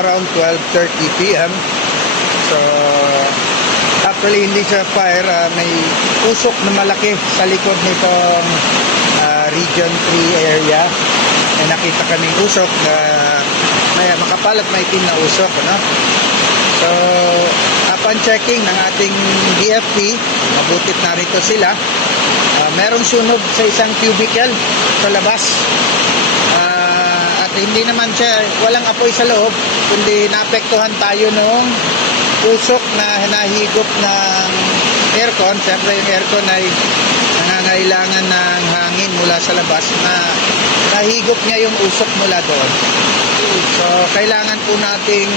around 12:30 p.m. So, actually hindi siya fire. May usok na malaki sa likod nitong Region 3 area. May nakita kaming usok na may makapal at may itim na usok. Ano? So, upon checking ng ating BFP, mabutit narito sila. Merong sunog sa isang cubicle sa labas. At hindi naman siya, walang apoy sa loob, kundi naapektuhan tayo nung usok na nahigop ng aircon. Siyempre yung aircon ay nangangailangan ng hangin mula sa labas na nahigop niya yung usok mula doon. So kailangan po nating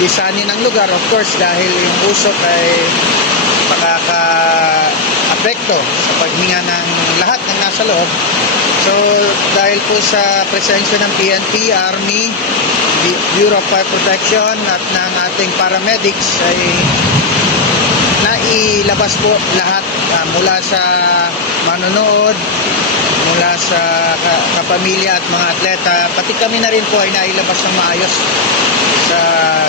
lisanin ang lugar, of course, dahil yung usok ay makaka-apekto sa paghinga ng lahat ng nasa loob. So dahil po sa presensya ng PNP, Army, Bureau of Fire Protection at ng ating paramedics ay nailabas po lahat mula sa manonood, mula sa kapamilya at mga atleta, pati kami na rin po ay nailabas ng maayos sa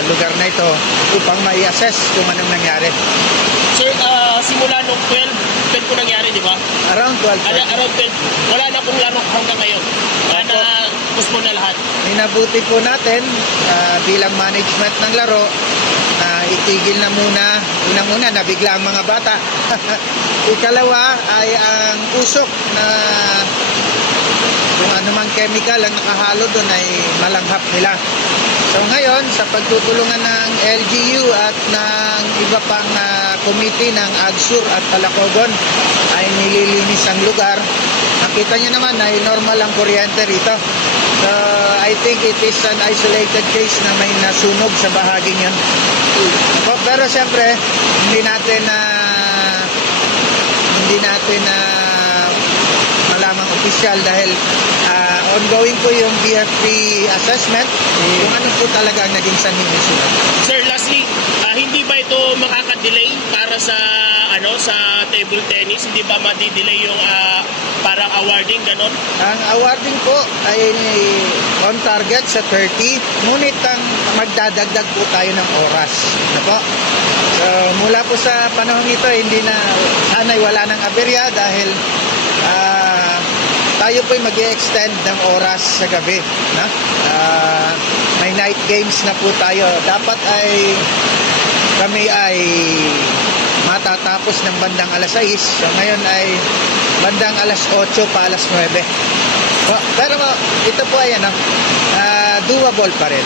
lugar na ito upang mai-assess kung anong nangyari. Sir, simula nung 12 po nangyari, di ba? Around 12. Around 12. Wala na pong laro hanggang ngayon. Wala na, gusto na lahat. Minabuti po natin bilang management ng laro, itigil na muna. Unang-una, nabigla ang mga bata. Ikalawa ay ang usok na kung anumang chemical ang nakahalo doon ay malanghap nila. So ngayon, sa pagtutulungan ng LGU at ng iba pang committee ng AGSUR at Talacogon ay nililinis ang lugar. Nakita nyo naman ay normal ang kuryente rito. So I think it is an isolated case na may nasunog sa bahaging yun. Pero siyempre, hindi natin malamang opisyal dahil ongoing po yung BFP assessment kung ano po talaga ang naging sanhi ng sunog. Sir, lastly, hindi ba ito makaka-delay para sa sa table tennis? Hindi ba madi-delay yung parang awarding, ganon? Ang awarding po ay on target sa 30, ngunit ang magdadagdag po tayo ng oras. Ano po? So, mula po sa panahon ito, hindi na, sana'y wala ng aberya dahil tayo po ay mag-i-extend ng oras sa gabi. No? May night games na po tayo. Dapat ay kami ay matatapos ng bandang alas 6. So ngayon ay bandang alas 8 pa alas 9. Pero ito po ay doable pa rin.